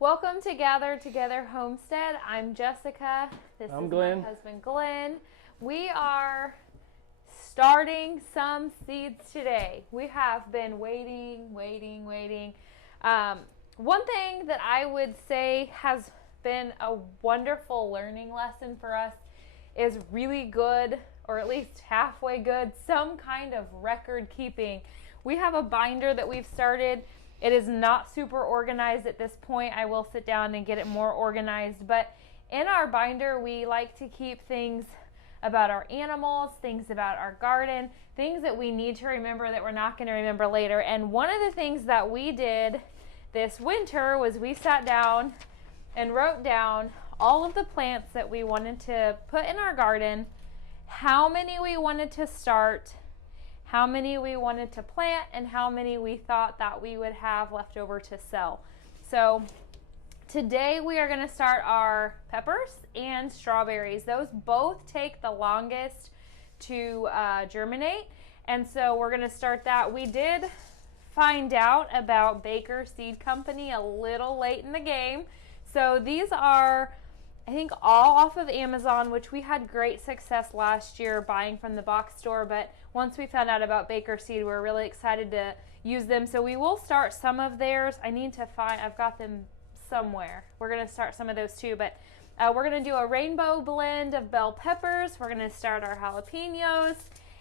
Welcome to Gather Together Homestead. I'm Jessica. I'm Glenn. My husband Glenn. We are starting some seeds today. We have been waiting. One thing that I would say has been a wonderful learning lesson for us is really good, or at least halfway good, some kind of record keeping. We have a binder that we've started. It is not super organized at this point. I will sit down and get it more organized. But in our binder, we like to keep things about our animals, things about our garden, things that we need to remember that we're not going to remember later. And one of the things that we did this winter was we sat down and wrote down all of the plants that we wanted to put in our garden, how many we wanted to start, how many we wanted to plant, and how many we thought that we would have left over to sell. So today we are going to start our peppers and strawberries. Those both take the longest to germinate, and so we're going to start that. We did find out about Baker Seed Company a little late in the game. So these are, I think, all off of Amazon, which we had great success last year buying from the box store, but once we found out about Baker Seed, we're really excited to use them. So we will start some of theirs. I need to find, I've got them somewhere. We're going to start some of those too, but we're going to do a rainbow blend of bell peppers. We're going to start our jalapenos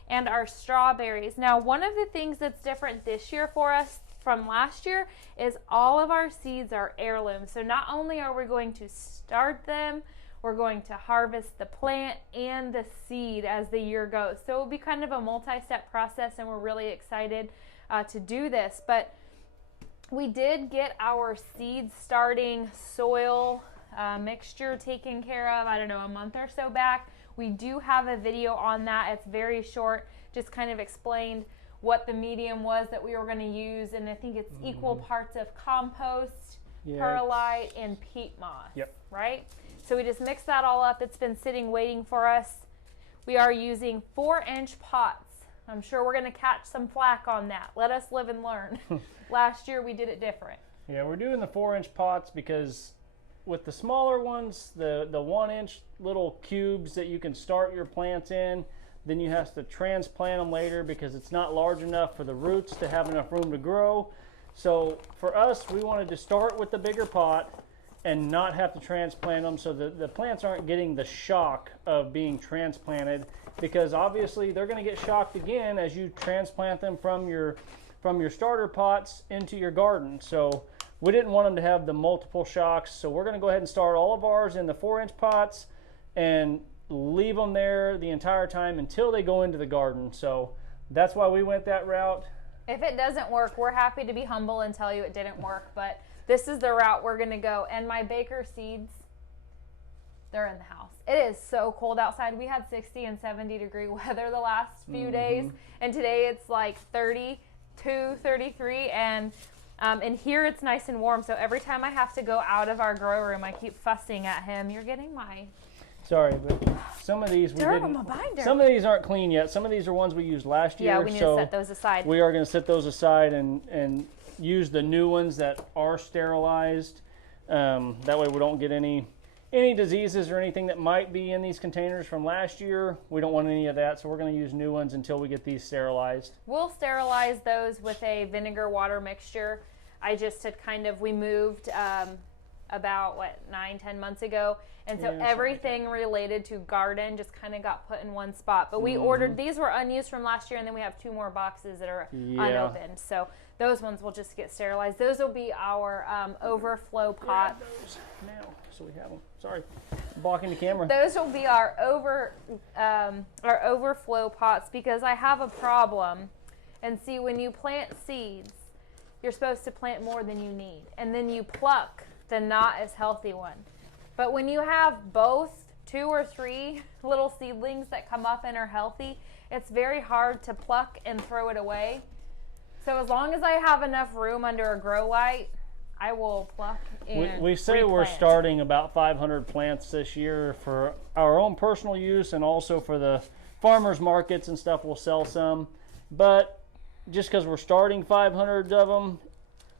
and our strawberries. Now, one of the things that's different this year for us from last year is all of our seeds are heirlooms. So not only are we going to start them, we're going to harvest the plant and the seed as the year goes. So it'll be kind of a multi-step process, and we're really excited to do this. But we did get our seed starting soil mixture taken care of, I don't know, a month or so back. We do have a video on that. It's very short, just kind of explained what the medium was that we were going to use, and I think it's equal parts of compost, perlite, and peat moss. Yep. Right? So we just mix that all up. It's been sitting waiting for us. We are using 4-inch pots. I'm sure we're going to catch some flack on that. Let us live and learn. Last year we did it different. Yeah, we're doing the 4-inch pots because with the smaller ones, the 1-inch little cubes that you can start your plants in, then you have to transplant them later because it's not large enough for the roots to have enough room to grow. So for us, we wanted to start with the bigger pot and not have to transplant them, so the plants aren't getting the shock of being transplanted, because obviously they're going to get shocked again as you transplant them from your starter pots into your garden. So we didn't want them to have the multiple shocks, so we're going to go ahead and start all of ours in the 4-inch pots and leave them there the entire time until they go into the garden. So that's why we went that route. If it doesn't work, we're happy to be humble and tell you it didn't work, but this is the route we're going to go. And my Baker seeds, they're in the house. It is so cold outside. We had 60 and 70 degree weather the last few days, and today it's like 32, 33, and here it's nice and warm. So every time I have to go out of our grow room, I keep fussing at him. You're getting my... Sorry, but some of these some of these aren't clean yet. Some of these are ones we used last year. Yeah, we need to set those aside. We are going to set those aside and use the new ones that are sterilized. That way we don't get any diseases or anything that might be in these containers from last year. We don't want any of that, so we're going to use new ones until we get these sterilized. We'll sterilize those with a vinegar water mixture. I just had we moved about 9-10 months ago, and so everything related to garden just kind of got put in one spot. But we ordered, these were unused from last year, and then we have 2 more boxes that are unopened, so those ones will just get sterilized. Those will be our overflow pots. Now, so we have them. Sorry, blocking the camera. Those will be our overflow pots, because I have a problem. And see, when you plant seeds, you're supposed to plant more than you need, and then you pluck the not as healthy one. But when you have both 2 or 3 little seedlings that come up and are healthy, it's very hard to pluck and throw it away. So as long as I have enough room under a grow light, I will pluck and we say replant. We're starting about 500 plants this year for our own personal use, and also for the farmers markets and stuff. We'll sell some, but just because we're starting 500 of them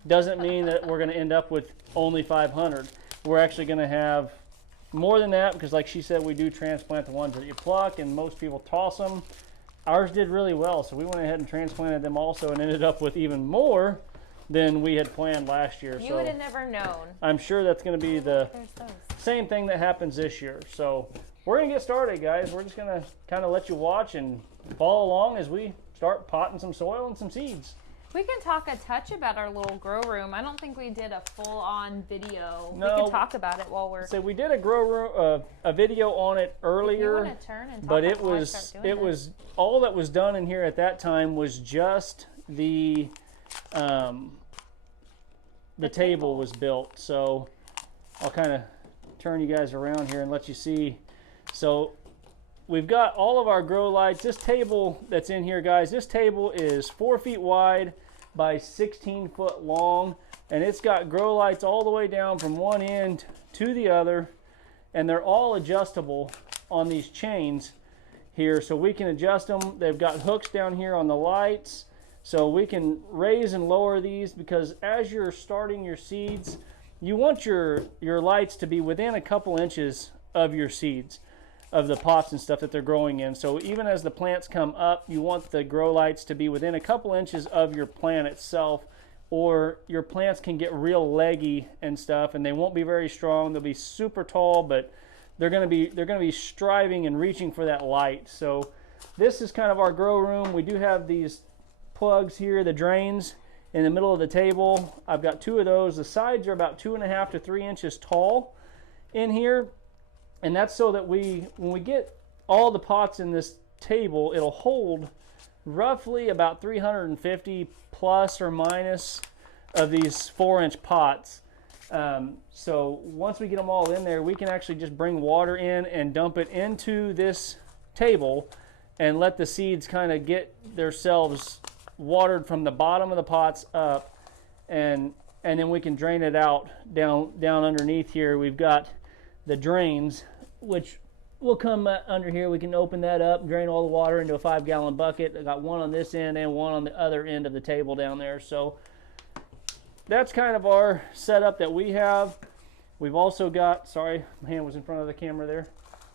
doesn't mean that we're going to end up with only 500. We're actually going to have more than that because, like she said, we do transplant the ones that you pluck, and most people toss them. Ours did really well, so we went ahead and transplanted them also and ended up with even more than we had planned last year. You would have never known. I'm sure that's going to be the same thing that happens this year. So we're going to get started, guys. We're just going to kind of let you watch and follow along as we start potting some soil and some seeds. We can talk a touch about our little grow room. I don't think we did a full-on video. No, we can talk about it while we're... So we did a grow room, a video on it earlier. You want to turn and talk but it was all that was done in here at that time was just the table was built. So I'll kind of turn you guys around here and let you see. So we've got all of our grow lights. This table that's in here, guys, this table is 4 feet wide by 16 foot long, and it's got grow lights all the way down from one end to the other, and they're all adjustable on these chains here, so we can adjust them. They've got hooks down here on the lights, so we can raise and lower these, because as you're starting your seeds, you want your lights to be within a couple inches of your seeds, of the pots and stuff that they're growing in. So even as the plants come up, you want the grow lights to be within a couple inches of your plant itself, or your plants can get real leggy and stuff, and they won't be very strong. They'll be super tall, but they're going to be striving and reaching for that light. So this is kind of our grow room. We do have these plugs here, the drains in the middle of the table. I've got 2 of those. The sides are about 2.5 to 3 inches tall in here. And that's so that when we get all the pots in this table, it'll hold roughly about 350 plus or minus of these 4-inch pots. So once we get them all in there, we can actually just bring water in and dump it into this table and let the seeds kind of get themselves watered from the bottom of the pots up, and then we can drain it out down underneath here. We've got the drains, which will come under here. We can open that up, drain all the water into a 5-gallon bucket. I got one on this end and one on the other end of the table down there. So that's kind of our setup that we have. We've also got, sorry, my hand was in front of the camera there.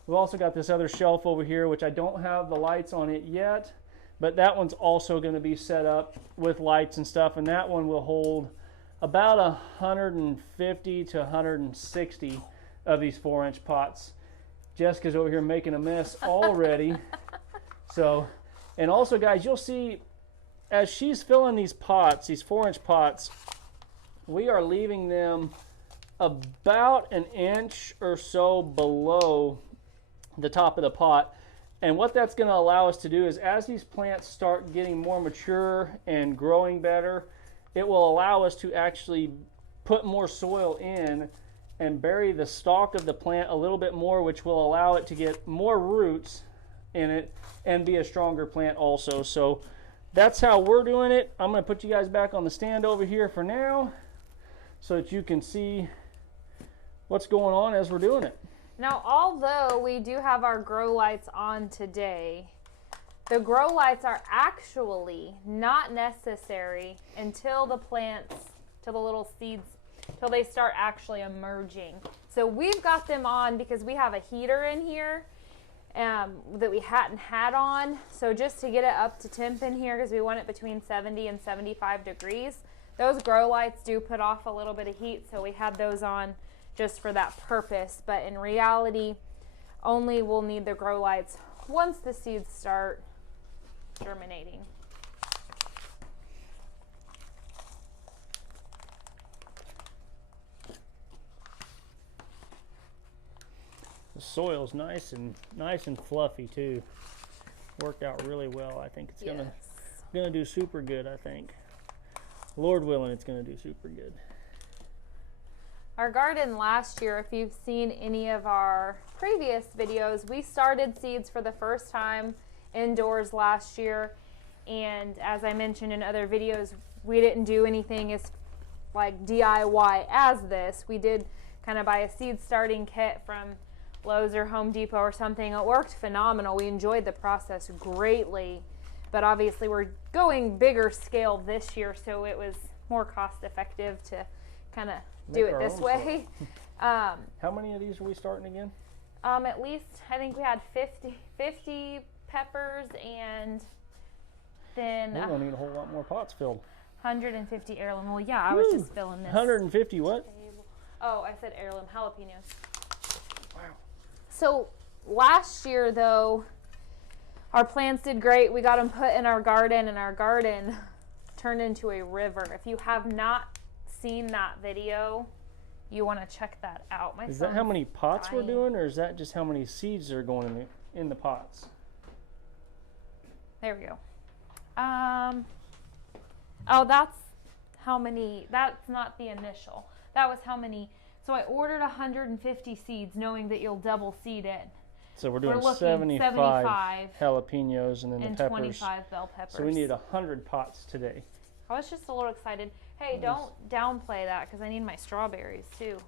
We've also got this other shelf over here, which I don't have the lights on it yet, but that one's also going to be set up with lights and stuff, and that one will hold about 150 to 160 of these 4-inch pots. Jessica's over here making a mess already. So, and also, guys, you'll see as she's filling these pots, these 4-inch pots, we are leaving them about an inch or so below the top of the pot. And what that's going to allow us to do is, as these plants start getting more mature and growing better, it will allow us to actually put more soil in and bury the stalk of the plant a little bit more, which will allow it to get more roots in it and be a stronger plant also. So that's how we're doing it. I'm going to put you guys back on the stand over here for now so that you can see what's going on as we're doing it. Now, although we do have our grow lights on today, the grow lights are actually not necessary until the plants, till the little seeds, till they start actually emerging. So we've got them on because we have a heater in here that we hadn't had on. So just to get it up to temp in here, because we want it between 70 and 75 degrees. Those grow lights do put off a little bit of heat, so we had those on just for that purpose. But in reality, only we'll need the grow lights once the seeds start germinating. The soil's nice and fluffy too. Worked out really well. I think it's gonna do super good. I think, Lord willing, it's gonna do super good. Our garden last year, if you've seen any of our previous videos, we started seeds for the first time indoors last year, and as I mentioned in other videos, we didn't do anything as like DIY as this. We did kind of buy a seed starting kit from Lowe's or Home Depot or something. It worked phenomenal. We enjoyed the process greatly, but obviously we're going bigger scale this year, so it was more cost effective to kind of Make do it our this own way. How many of these are we starting again? At least I think we had 50 peppers, and then We're gonna need a whole lot more pots filled. 150 heirloom. Well, yeah, I was just filling this. 150 what? Table. Oh, I said heirloom jalapenos. Wow. So last year, though, our plants did great. We got them put in our garden, and our garden turned into a river. If you have not seen that video, you want to check that out. Is that how many pots we're doing, or is that just how many seeds are going in the pots? There we go. Oh, that's how many. That's not the initial. That was how many. So I ordered 150 seeds, knowing that you'll double seed in. So we're doing looking 75 jalapenos and then and the peppers. 25 bell peppers. So we need 100 pots today. I was just a little excited. Hey, don't downplay that, because I need my strawberries too.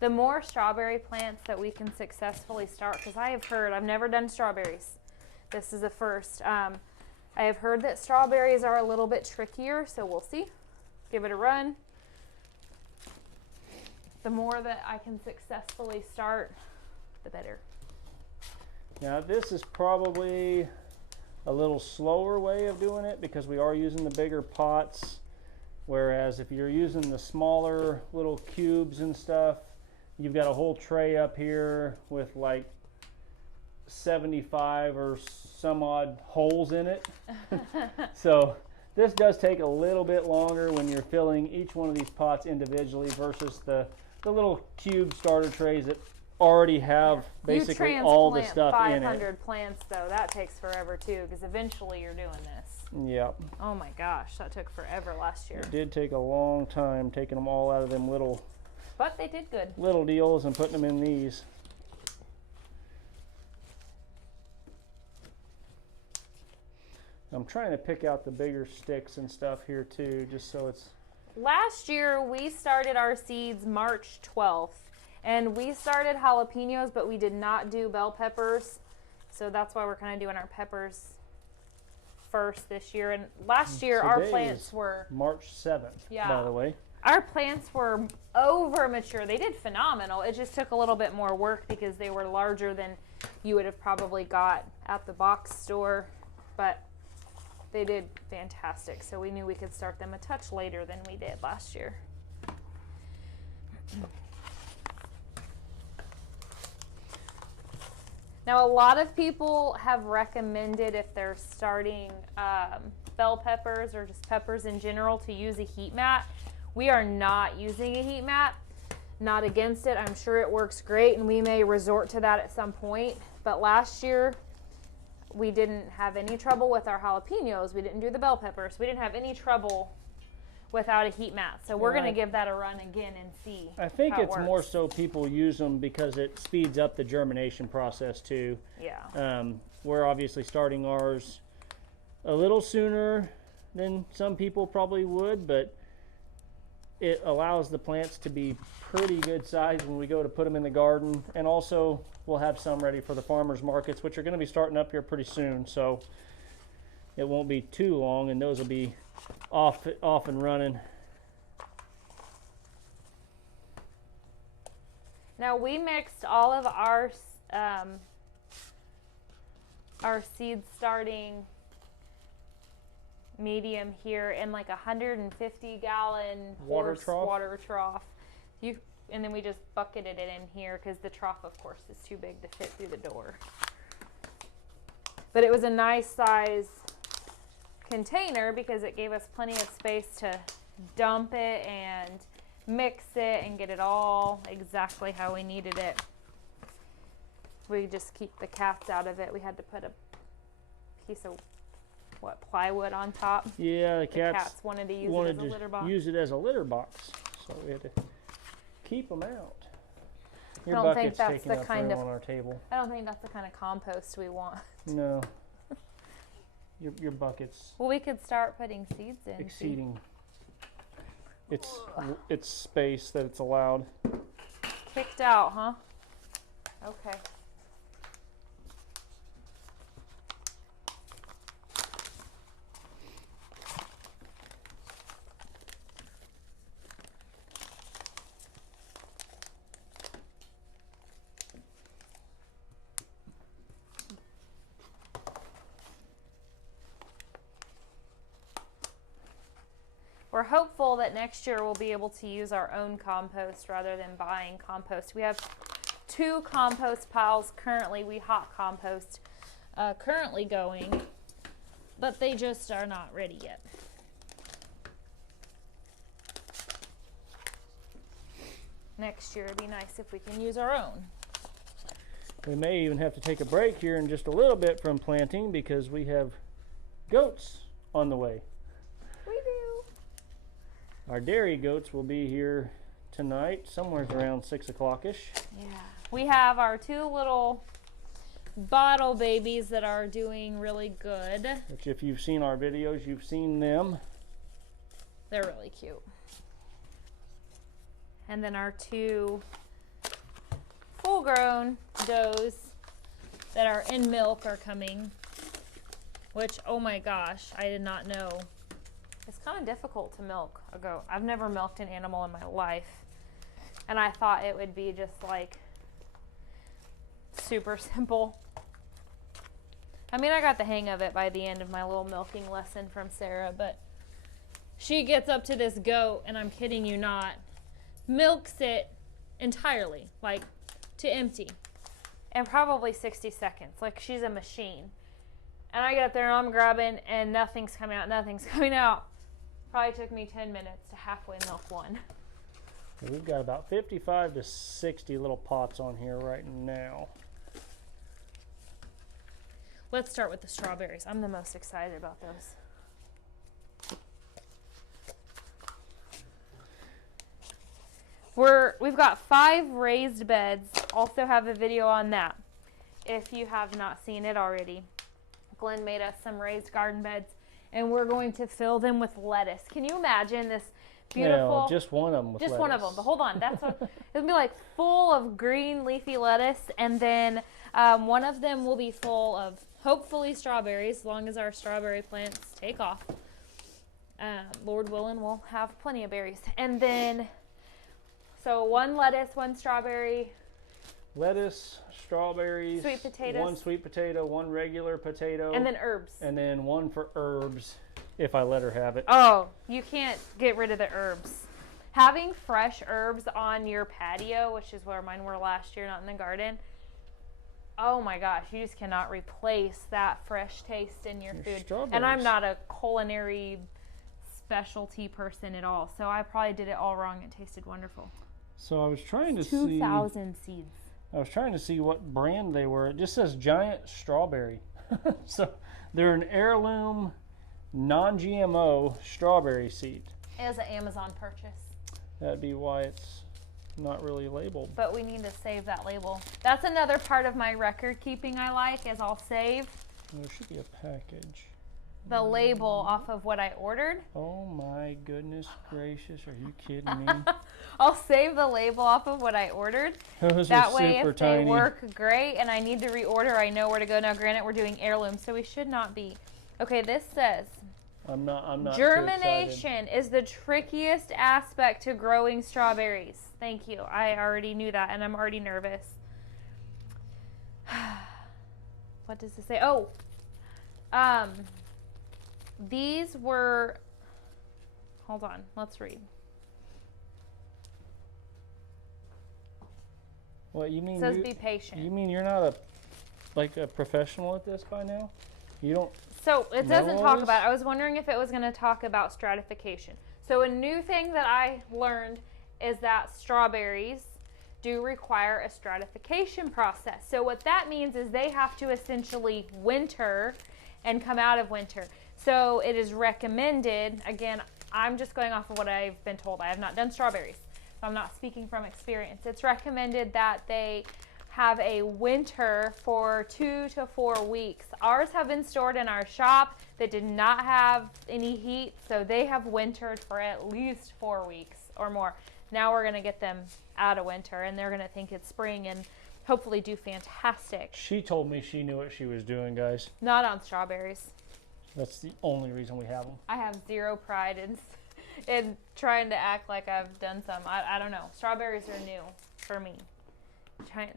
The more strawberry plants that we can successfully start, because I have heard, I've never done strawberries. This is the first. I have heard that strawberries are a little bit trickier, so we'll see. Give it a run. The more that I can successfully start, the better. Now this is probably a little slower way of doing it because we are using the bigger pots, whereas if you're using the smaller little cubes and stuff, you've got a whole tray up here with like 75 or some odd holes in it. So this does take a little bit longer when you're filling each one of these pots individually versus the little cube starter trays that already have basically all the stuff in it. 500 plants though, that takes forever too, because eventually you're doing this. Yep. Oh my gosh, that took forever last year. It did take a long time taking them all out of them little But they did good. little deals and putting them in these. I'm trying to pick out the bigger sticks and stuff here too, just so it's... Last year we started our seeds March 12th, and we started jalapenos, but we did not do bell peppers. So that's why we're kind of doing our peppers first this year. And last year our plants were March 7th, by the way. Our plants were over mature. They did phenomenal. It just took a little bit more work because they were larger than you would have probably got at the box store, but they did fantastic. So we knew we could start them a touch later than we did last year. Now, a lot of people have recommended, if they're starting bell peppers or just peppers in general, to use a heat mat. We are not using a heat mat. Not against it. I'm sure it works great, and we may resort to that at some point. But last year, we didn't have any trouble with our jalapenos. We didn't do the bell peppers. We didn't have any trouble without a heat mat. So we're going to give that a run again and see. I think how it it's works. more so people use them because it speeds up the germination process too. Yeah. We're obviously starting ours a little sooner than some people probably would, but it allows the plants to be pretty good size when we go to put them in the garden. And also we'll have some ready for the farmers markets, which are going to be starting up here pretty soon. So it won't be too long, and those will be off and running. Now we mixed all of our seed starting medium here in like 150-gallon water trough. And then we just bucketed it in here because the trough, of course, is too big to fit through the door. But it was a nice size container because it gave us plenty of space to dump it and mix it and get it all exactly how we needed it. We just keep the cats out of it. We had to put a piece of plywood on top. Yeah, the cats wanted to use it as a litter box. Use it as a litter box, so we had to keep them out. Your I don't think bucket's that's taking the up kind room of on our table. I don't think that's the kind of compost we want. No. Your bucket's Well, we could start putting seeds in. exceeding its space that it's allowed. Kicked out, huh? Okay. we're hopeful that next year we'll be able to use our own compost rather than buying compost. We have 2 compost piles currently. We hot compost currently going, but they just are not ready yet. Next year it'd be nice if we can use our own. We may even have to take a break here in just a little bit from planting because we have goats on the way. We do. Our dairy goats will be here tonight, somewhere around 6 o'clock-ish. Yeah. We have our 2 little bottle babies that are doing really good. Which if you've seen our videos, you've seen them. They're really cute. And then our 2 full-grown does that are in milk are coming, which, oh my gosh, I did not know. It's kind of difficult to milk a goat. I've never milked an animal in my life, and I thought it would be just like super simple. I mean, I got the hang of it by the end of my little milking lesson from Sarah, but she gets up to this goat, and I'm kidding you not, milks it entirely, like to empty, in probably 60 seconds. Like she's a machine. And I get up there and I'm grabbing and nothing's coming out, nothing's coming out. Probably took me 10 minutes to halfway milk one. We've got about 55 to 60 little pots on here right now. Let's start with the strawberries. I'm the most excited about those. We've got 5 raised beds. Also have a video on that if you have not seen it already. Glenn made us some raised garden beds, and we're going to fill them with lettuce. Can you imagine this beautiful? Well, just one of them with just lettuce. One of them. But hold on, that's what it'll be like, full of green leafy lettuce, and then one of them will be full of hopefully strawberries, as long as our strawberry plants take off. Lord willing, we'll have plenty of berries, and then. So 1 lettuce, 1 strawberry. Lettuce, strawberries. Sweet potatoes. 1 sweet potato, 1 regular potato. And then herbs. And then 1 for herbs, if I let her have it. Oh, you can't get rid of the herbs. Having fresh herbs on your patio, which is where mine were last year, not in the garden. Oh my gosh, you just cannot replace that fresh taste in your food. And I'm not a culinary specialty person at all, so I probably did it all wrong. It tasted wonderful. So I was trying to see 2,000 seeds. I was trying to see what brand they were. It just says Giant Strawberry. So they're an heirloom, non-GMO strawberry seed. It was an Amazon purchase. That'd be why it's not really labeled. But we need to save that label. That's another part of my record keeping I like, is I'll save There should be a package. the label off of what I ordered. Oh my goodness gracious, are you kidding me? I'll save the label off of what I ordered. Those That are way, super if tiny. they work great and I need to reorder, I know where to go. Now, granted, we're doing heirloom, so we should not be. Okay, this says I'm not germination is the trickiest aspect to growing strawberries. Thank you. I already knew that, and I'm already nervous. What does it say? Oh, these were. Hold on. Let's read. What you mean? It says be patient. You mean you're not a professional at this by now? You don't. So it doesn't know talk this? about it. I was wondering if it was going to talk about stratification. So a new thing that I learned is that strawberries do require a stratification process. So what that means is they have to essentially winter and come out of winter. So it is recommended, again, I'm just going off of what I've been told. I have not done strawberries, so I'm not speaking from experience. It's recommended that they have a winter for 2 to 4 weeks. Ours have been stored in our shop that did not have any heat, so they have wintered for at least 4 weeks or more. Now we're going to get them out of winter, and they're going to think it's spring and hopefully do fantastic. She told me she knew what she was doing, guys. Not on strawberries. That's the only reason we have them. I have zero pride in trying to act like I've done some. I don't know. Strawberries are new for me.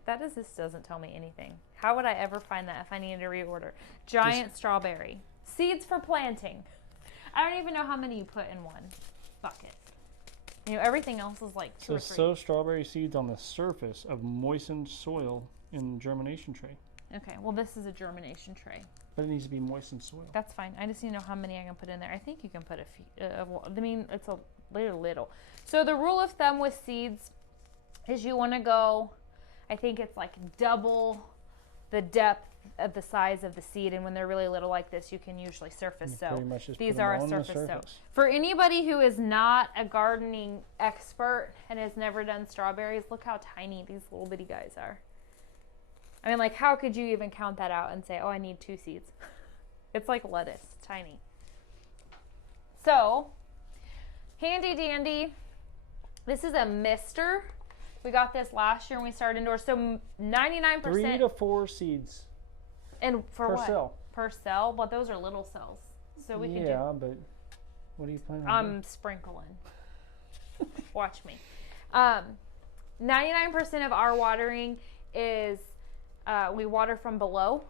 This doesn't tell me anything. How would I ever find that if I needed to reorder? Giant strawberry. Seeds for planting. I don't even know how many you put in one. bucket. You know, everything else is like 2 or 3. Sow strawberry seeds on the surface of moistened soil in germination tray. Okay, well this is a germination tray. But it needs to be moistened soil. That's fine. I just need to know how many I can put in there. I think you can put a few. I mean, it's a little. So the rule of thumb with seeds is you want to go, I think it's like double the depth of the size of the seed, and when they're really little like this, you can usually surface sow. These are a surface sow. For anybody who is not a gardening expert and has never done strawberries, look how tiny these little bitty guys are. I mean, like, how could you even count that out and say, oh, I need 2 seeds? It's like lettuce, tiny. So, handy dandy. This is a mister. We got this last year when we started indoors. So 99%. 3 to 4 seeds. And for per what? cell. Per cell? Well, those are little cells. So we can do. Yeah, but what are you planning on doing? I'm sprinkling. Watch me. 99% of our watering is we water from below.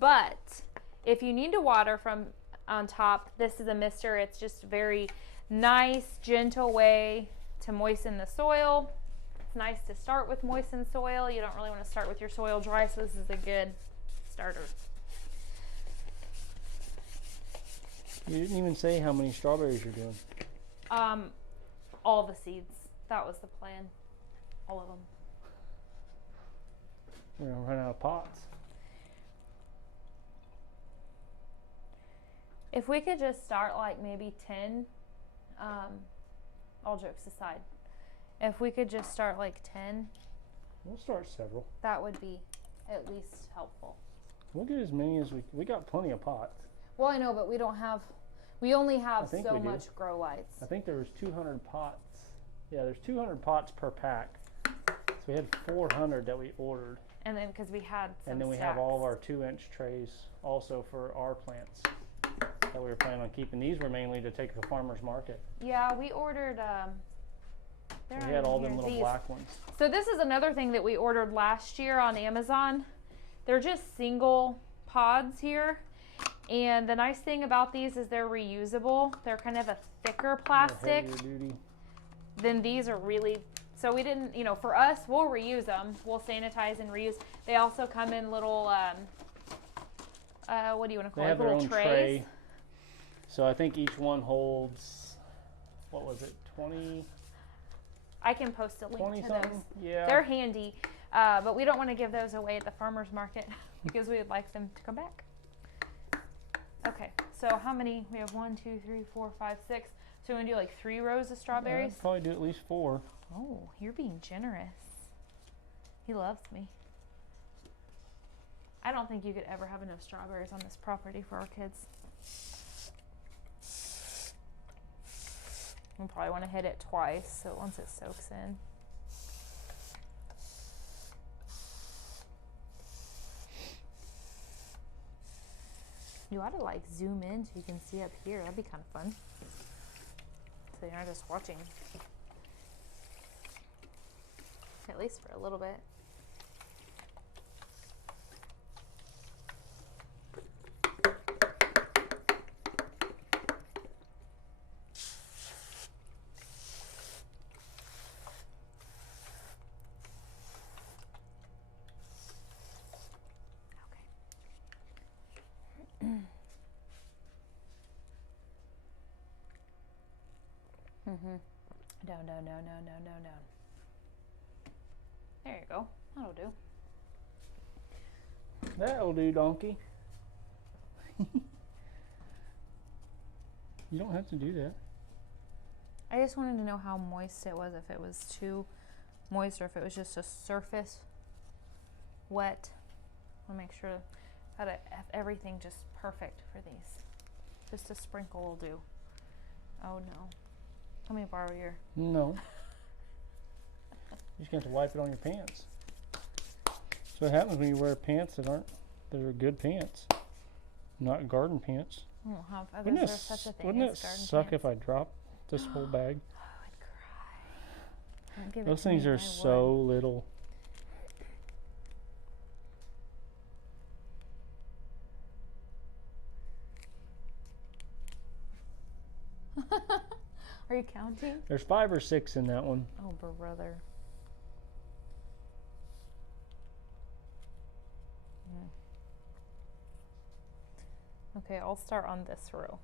But if you need to water from on top, this is a mister. It's just a very nice, gentle way to moisten the soil. It's nice to start with moistened soil. You don't really want to start with your soil dry, so this is a good starter. You didn't even say how many strawberries you're doing. All the seeds. That was the plan. All of them. We're gonna run out of pots. If we could just start like maybe 10, all jokes aside, if we could just start like 10, We'll start several. that would be at least helpful. We'll get as many as we got plenty of pots. Well, I know, but we only have think so we do. much grow lights. I think there was 200 pots. Yeah, there's 200 pots per pack. So we had 400 that we ordered. And then because we had some And then we stacks. have all of our 2-inch trays also for our plants that we were planning on keeping. These were mainly to take to the farmer's market. Yeah, we ordered, So we had all them little black ones. So this is another thing that we ordered last year on Amazon. They're just single pods here. And the nice thing about these is they're reusable. They're kind of a thicker plastic. Heavier duty. Then these are really, so we didn't, you know, for us, we'll reuse them. We'll sanitize and reuse. They also come in little, what do you want to call They it? have their Little own trays. tray. So I think each one holds, what was it, 20? I can post a link 20 to something? those. Yeah. They're handy, but we don't want to give those away at the farmer's market because we would like them to come back. Okay, so how many? We have 1, 2, 3, 4, 5, 6. So we're gonna do like 3 rows of strawberries. I'd probably do at least 4. Oh, you're being generous. He loves me. I don't think you could ever have enough strawberries on this property for our kids. We'll probably want to hit it twice, so once it soaks in. You ought to like zoom in so you can see up here. That'd be kind of fun. So you're not just watching. At least for a little bit. Down, down, down, down, down, down, down. There you go. That'll do. That'll do, donkey. You don't have to do that. I just wanted to know how moist it was, if it was too moist or if it was just a surface wet. I'll make sure how to have everything just perfect for these. Just a sprinkle will do. Oh no. Let me borrow your... No. You just have to wipe it on your pants. So what happens when you wear pants that are good pants, not garden pants? I don't have... Wouldn't Is it, there such a thing wouldn't it as garden suck pants? if I dropped this whole bag? I would cry. Don't give it Those to things me, are I so little. would. Are you counting? There's 5 or 6 in that one. Oh, brother. Okay, I'll start on this row.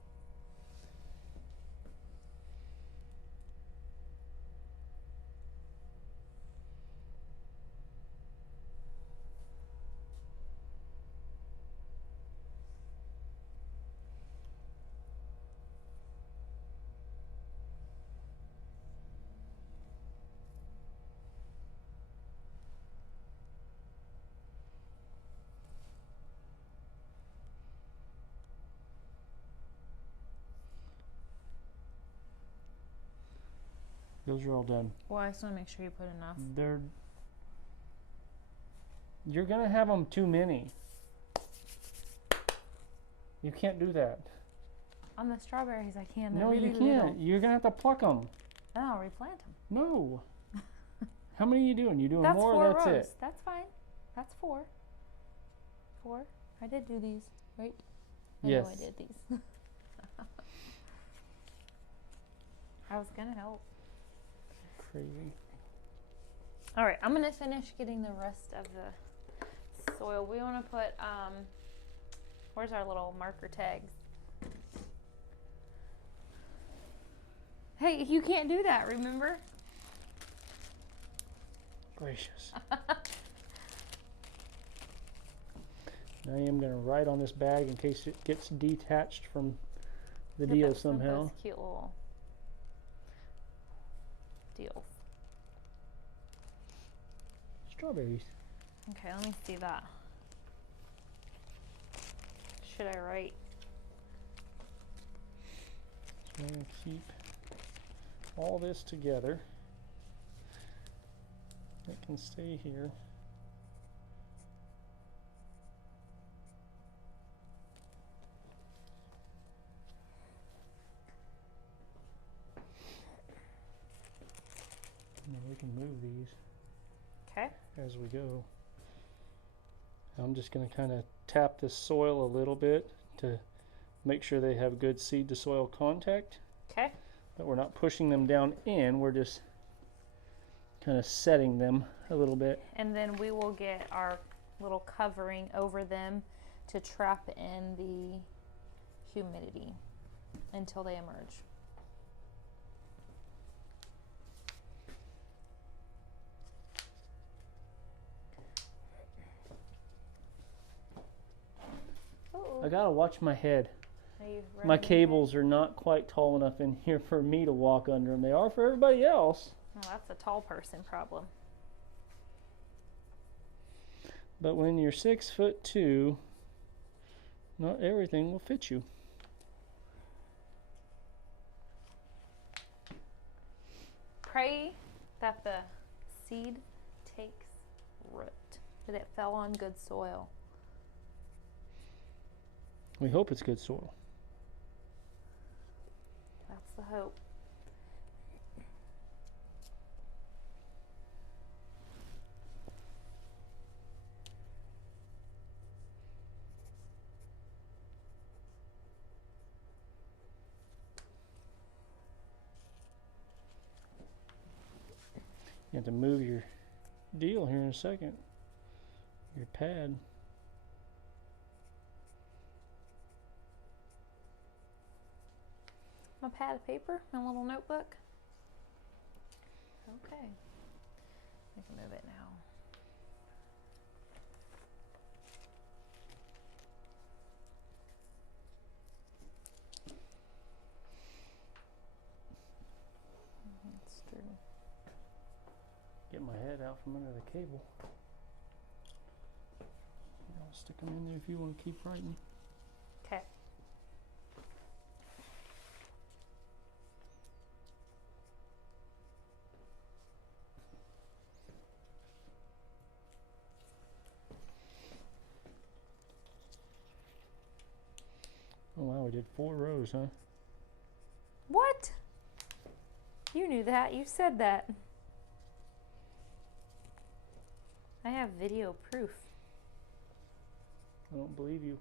Those are all done. Well, I just want to make sure you put enough. You're gonna have them too many. You can't do that. On the strawberries, I can. No, They're really you can't. little. You're gonna have to pluck them. Then I'll replant them. No. How many are you doing? You doing That's more? 4 That's rows. it. That's fine. That's 4. 4. I did do these, right? I Yes. know I did these. I was gonna help. Crazy. All right, I'm gonna finish getting the rest of the soil. We want to put where's our little marker tags? Hey, you can't do that, remember? Gracious. I am going to write on this bag in case it gets detached from the deal That's one of somehow. those cute little deals. Strawberries. Okay, let me see that. Should I write? So I'm going to keep all this together. It can stay here. Now we can move these Okay. as we go. I'm just going to kind of tap this soil a little bit to make sure they have good seed to soil contact. Okay. But we're not pushing them down in, we're just kind of setting them a little bit. And then we will get our little covering over them to trap in the humidity until they emerge. I gotta watch my head. Are you My running cables are not quite tall enough in here for me to walk under them. They are for everybody else. Oh, that's a tall person problem. But when you're 6'2", not everything will fit you. Pray that the seed takes root, that it fell on good soil. We hope it's good soil. That's the hope. You have to move your deal here in a second. Your pad. My pad of paper, my little notebook. Okay. I can move it now. It's true. Get my head out from under the cable. I'll stick them in there if you want to keep writing. Okay. Oh wow, we did 4 rows, huh? What? You knew that. You said that. I have video proof. I don't believe you.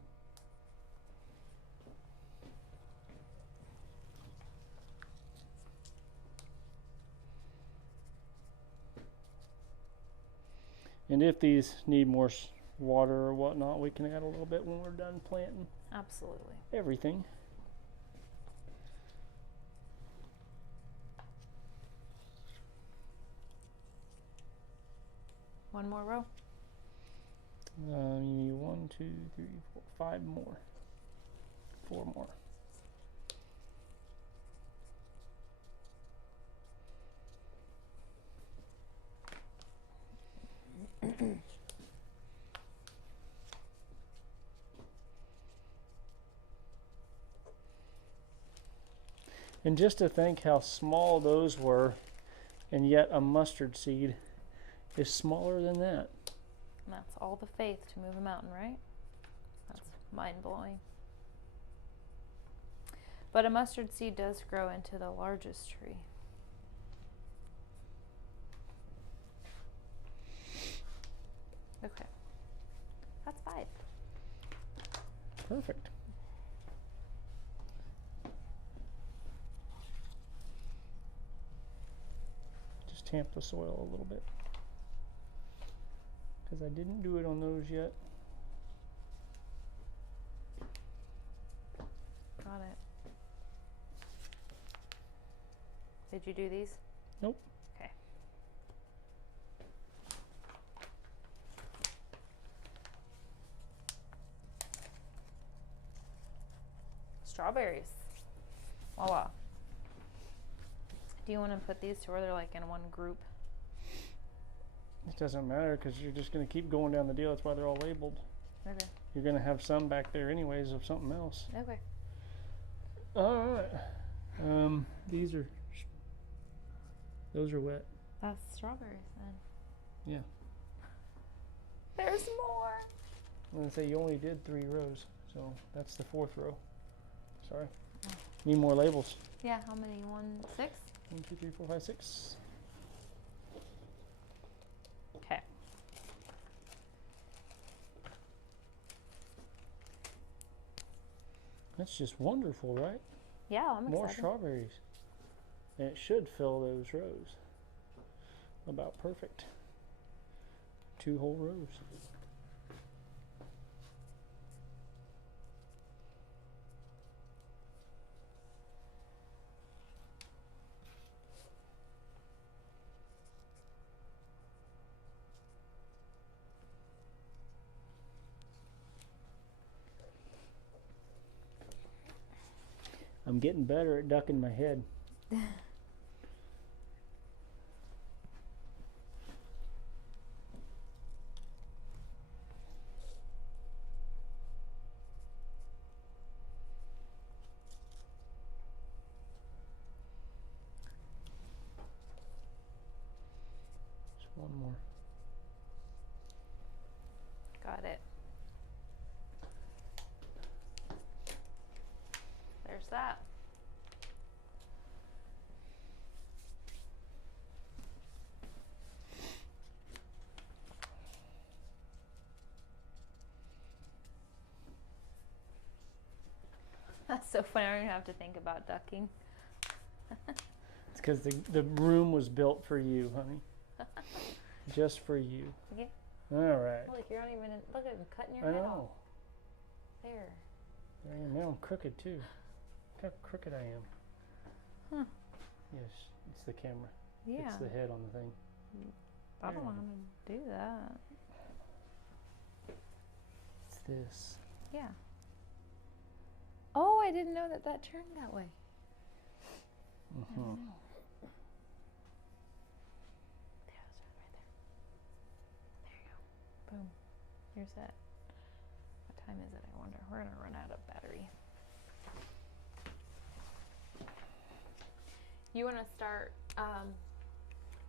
And if these need more water or whatnot, we can add a little bit when we're done planting Absolutely. everything. One more row. You need 1, 2, 3, 4, 5 more. 4 more. And just to think how small those were, and yet a mustard seed is smaller than that. And that's all the faith to move a mountain, right? That's mind-blowing. But a mustard seed does grow into the largest tree. Okay. That's 5. Perfect. Just tamp the soil a little bit, because I didn't do it on those yet. Got it. Did you do these? Nope. Okay. Strawberries. Voila. Do you want to put these to where they're like in one group? It doesn't matter, because you're just going to keep going down the deal. That's why they're all labeled. Okay. You're going to have some back there anyways of something else. Okay. All right. These are, those are wet. That's strawberries then. Yeah. There's more. I'm going to say you only did 3 rows, so that's the 4th row. Sorry. Need more labels. Yeah, how many? 1, 6? 1, 2, 3, 4, 5, 6. Okay. That's just wonderful, right? Yeah, I'm More excited. strawberries. And it should fill those rows. About perfect. 2 whole rows. I'm getting better at ducking my head. Just one more. Got it. There's that. That's so funny. I don't even have to think about ducking. It's because the room was built for you, honey. Just for you. Okay. All right. Look, you're not even look at him cutting your I head know. off. There. There I am. Now I'm crooked too. Look how crooked I am. Huh. Yes, it's the camera. Yeah. It's the head on the thing. I don't know how to do that. It's this. Yeah. Oh, I didn't know that that turned that way. Mm-hmm. Yeah, it's right there. There you go. Boom. Here's that. What time is it? I wonder. We're gonna run out of battery. You want to start?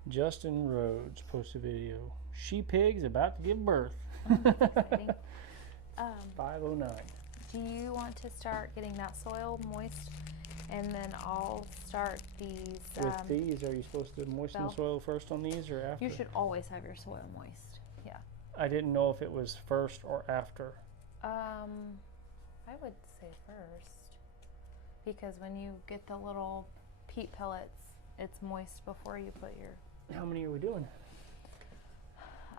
Justin Rhodes posted a video. She pig's about to give birth. That's exciting. 5:09. Do you want to start getting that soil moist, and then I'll start these? With these, are you supposed to moisten the bell. soil first on these or after? You should always have your soil moist. Yeah. I didn't know if it was first or after. I would say first, because when you get the little peat pellets, it's moist before you put your. How many are we doing?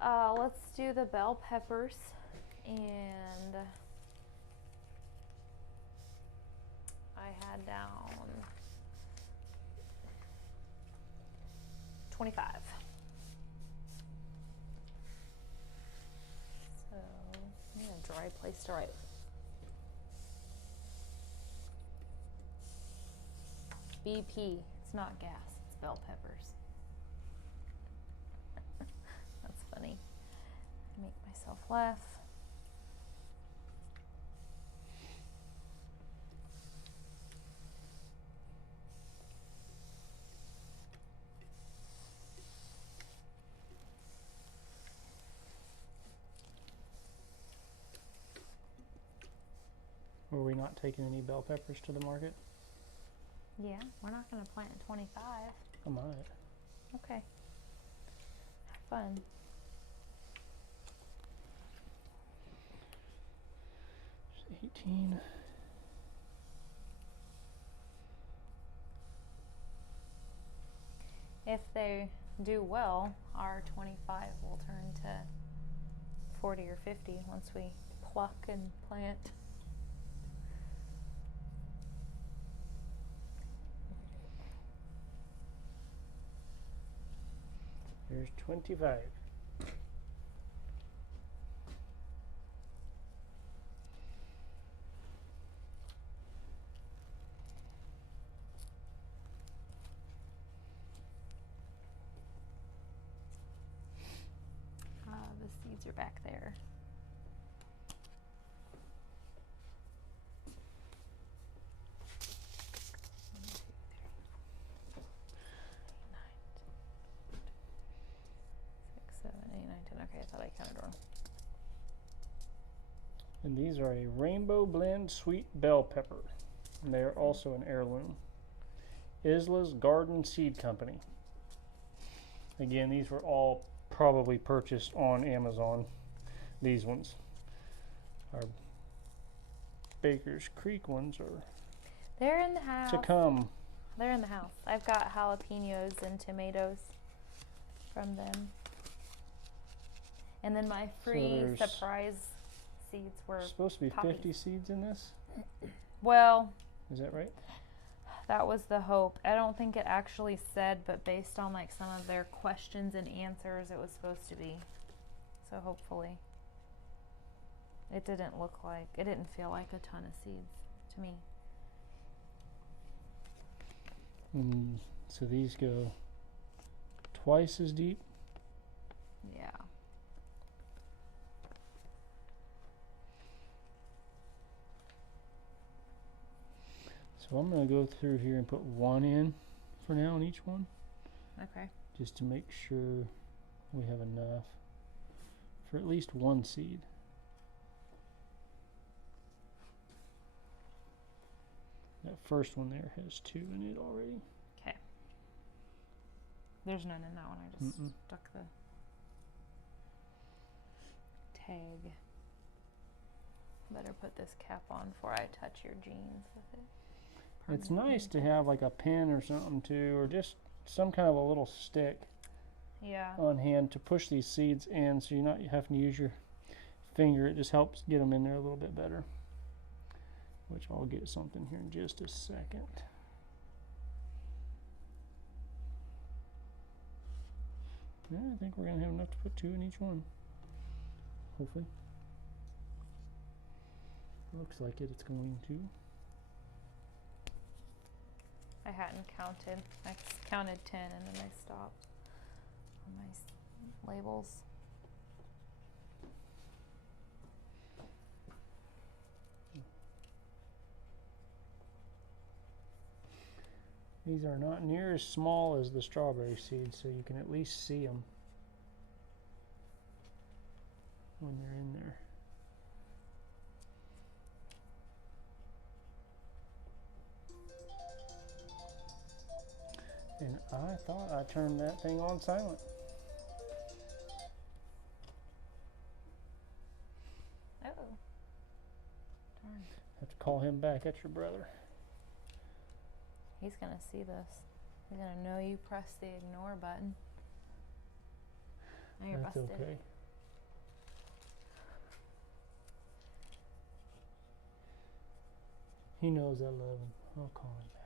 Let's do the bell peppers, and I had down 25. So I need a dry place to write. BP. It's not gas. It's bell peppers. That's funny. Make myself laugh. Were we not taking any bell peppers to the market? Yeah, we're not going to plant 25. I might. Okay. Have fun. There's 18. If they do well, our 25 will turn to 40 or 50 once we pluck and plant. Here's 25. The seeds are back there. Okay, I thought I counted wrong. And these are a rainbow blend sweet bell pepper. And they are also an heirloom. Isla's Garden Seed Company. Again, these were all probably purchased on Amazon. These ones. Our Baker's Creek ones are They're in the house. to come. They're in the house. I've got jalapenos and tomatoes from them. And then my free surprise seeds were supposed to be poppies. 50 seeds in this. Well, Is that right? that was the hope. I don't think it actually said, but based on like some of their questions and answers, it was supposed to be. So hopefully. It didn't feel like a ton of seeds to me. So these go twice as deep. Yeah. So I'm going to go through here and put one in for now on each one. Okay. Just to make sure we have enough for at least one seed. That first one there has 2 in it already. Okay. There's none in that one. I just stuck the tag. Better put this cap on before I touch your jeans with it. It's nice to have like a pen or something too, or just some kind of a little stick on hand to push these seeds in, so you're not having to use your finger. It just helps get them in there a little bit better. Which I'll get something here in just a second. Yeah, I think we're going to have enough to put 2 in each one. Hopefully. Looks like it. It's going to. I hadn't counted. I counted 10 and then I stopped on my labels. These are not near as small as the strawberry seeds, so you can at least see them when they're in there. And I thought I turned that thing on silent. Oh. Darn. Have to call him back. That's your brother. He's going to see this. He's going to know you pressed the ignore button. Now you're That's busted. okay. He knows I love him. I'll call him back.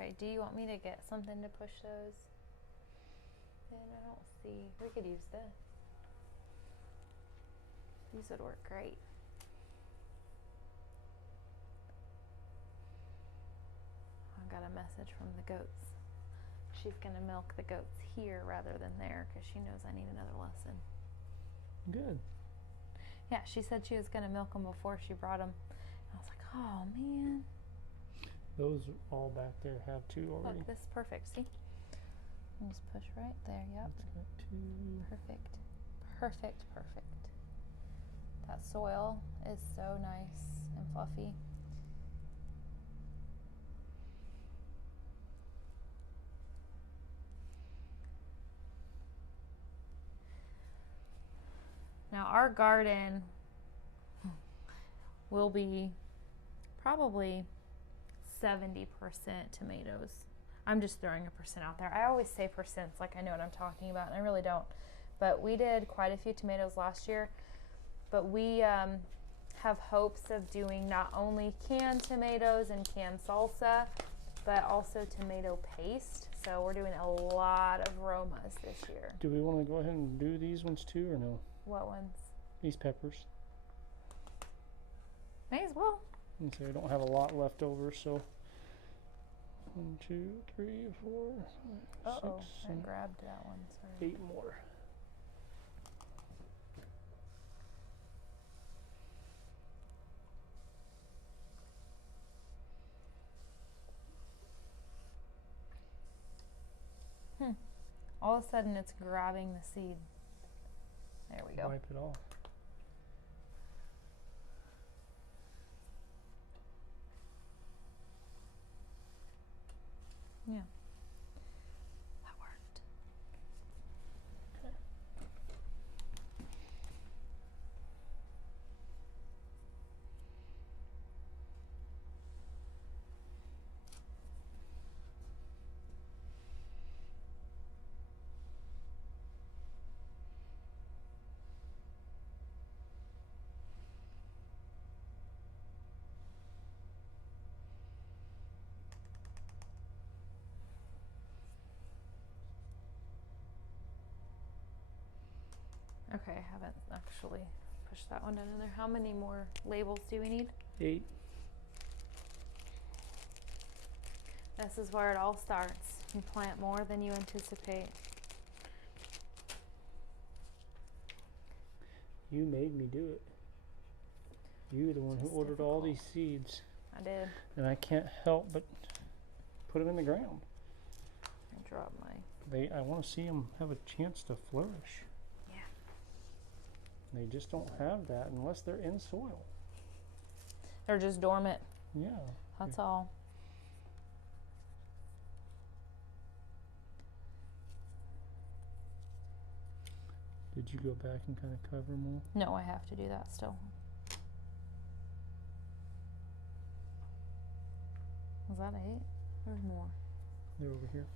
Okay, do you want me to get something to push those? And I don't see. We could use this. These would work great. I got a message from the goats. She's going to milk the goats here rather than there because she knows I need another lesson. Good. Yeah, she said she was going to milk them before she brought them. I was like, oh, man. Those all back there have two already. Look, this is perfect. See? You just push right there. Yep. It's got two. Perfect. Perfect, perfect. That soil is so nice and fluffy. Now our garden will be probably 70% tomatoes. I'm just throwing a percent out there. I always say percents like I know what I'm talking about, and I really don't. But we did quite a few tomatoes last year. But we have hopes of doing not only canned tomatoes and canned salsa, but also tomato paste. So we're doing a lot of Romas this year. Do we want to go ahead and do these ones too, or no? What ones? These peppers. May as well. And so I don't have a lot left over, so 1, 2, 3, 4, 5, Uh-oh, 6, I 7, grabbed that one. Sorry. 8 more. All of a sudden it's grabbing the seed. There we go. Wipe it off. Yeah. That worked. Okay. Okay, I haven't actually pushed that one down in there. How many more labels do we need? 8. This is where it all starts. You plant more than you anticipate. You made me do it. You're the one who Just ordered all difficult. these seeds. I did. And I can't help but put them in the ground. I dropped my... I want to see them have a chance to flourish. Yeah. They just don't have that unless they're in soil. They're just dormant. Yeah. That's all. Did you go back and kind of cover more? No, I have to do that still. Was that 8? There's more. They're over here.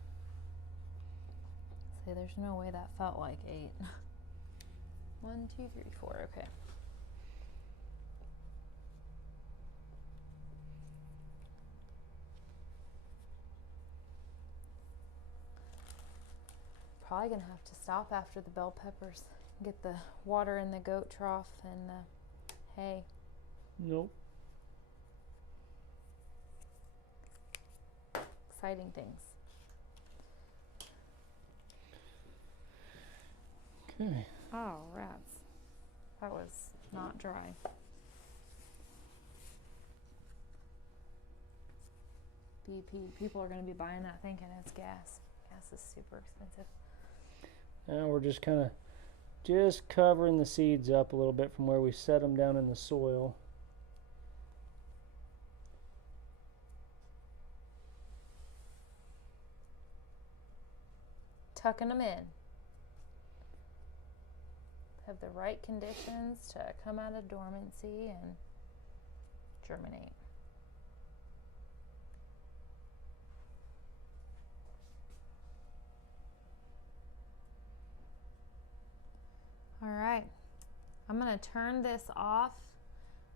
See, there's no way that felt like 8. 1, 2, 3, 4. Okay. Probably gonna have to stop after the bell peppers. Get the water in the goat trough and the hay. Nope. Exciting things. Okay. Oh, rats. That was not dry. BP. People are going to be buying that thinking it's gas. Gas is super expensive. Now we're just kind of covering the seeds up a little bit from where we set them down in the soil. tucking them in. Have the right conditions to come out of dormancy and germinate. All right, I'm going to turn this off.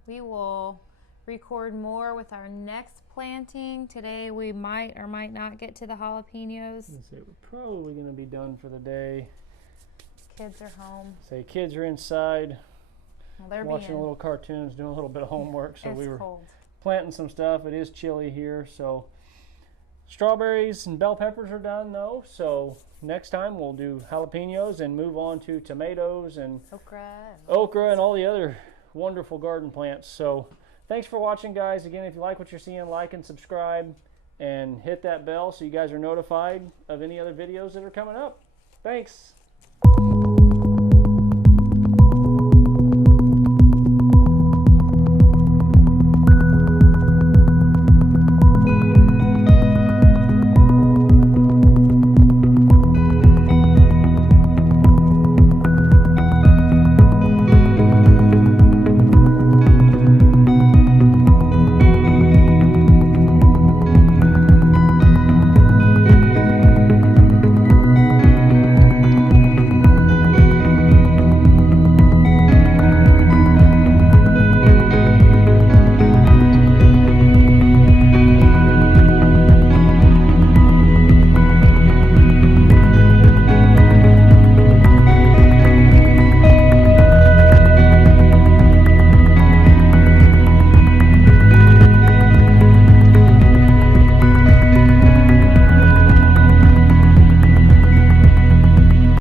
We will record more with our next planting. Today we might or might not get to the jalapenos. We're probably going to be done for the day. Kids are home. Say kids are inside, Well, they're watching a little cartoons, doing a little bit of homework. So it's we were cold. planting some stuff. It is chilly here, so strawberries and bell peppers are done though. So next time we'll do jalapenos and move on to tomatoes and okra and all the other wonderful garden plants. So thanks for watching, guys. Again, if you like what you're seeing, like and subscribe and hit that bell so you guys are notified of any other videos that are coming up. Thanks.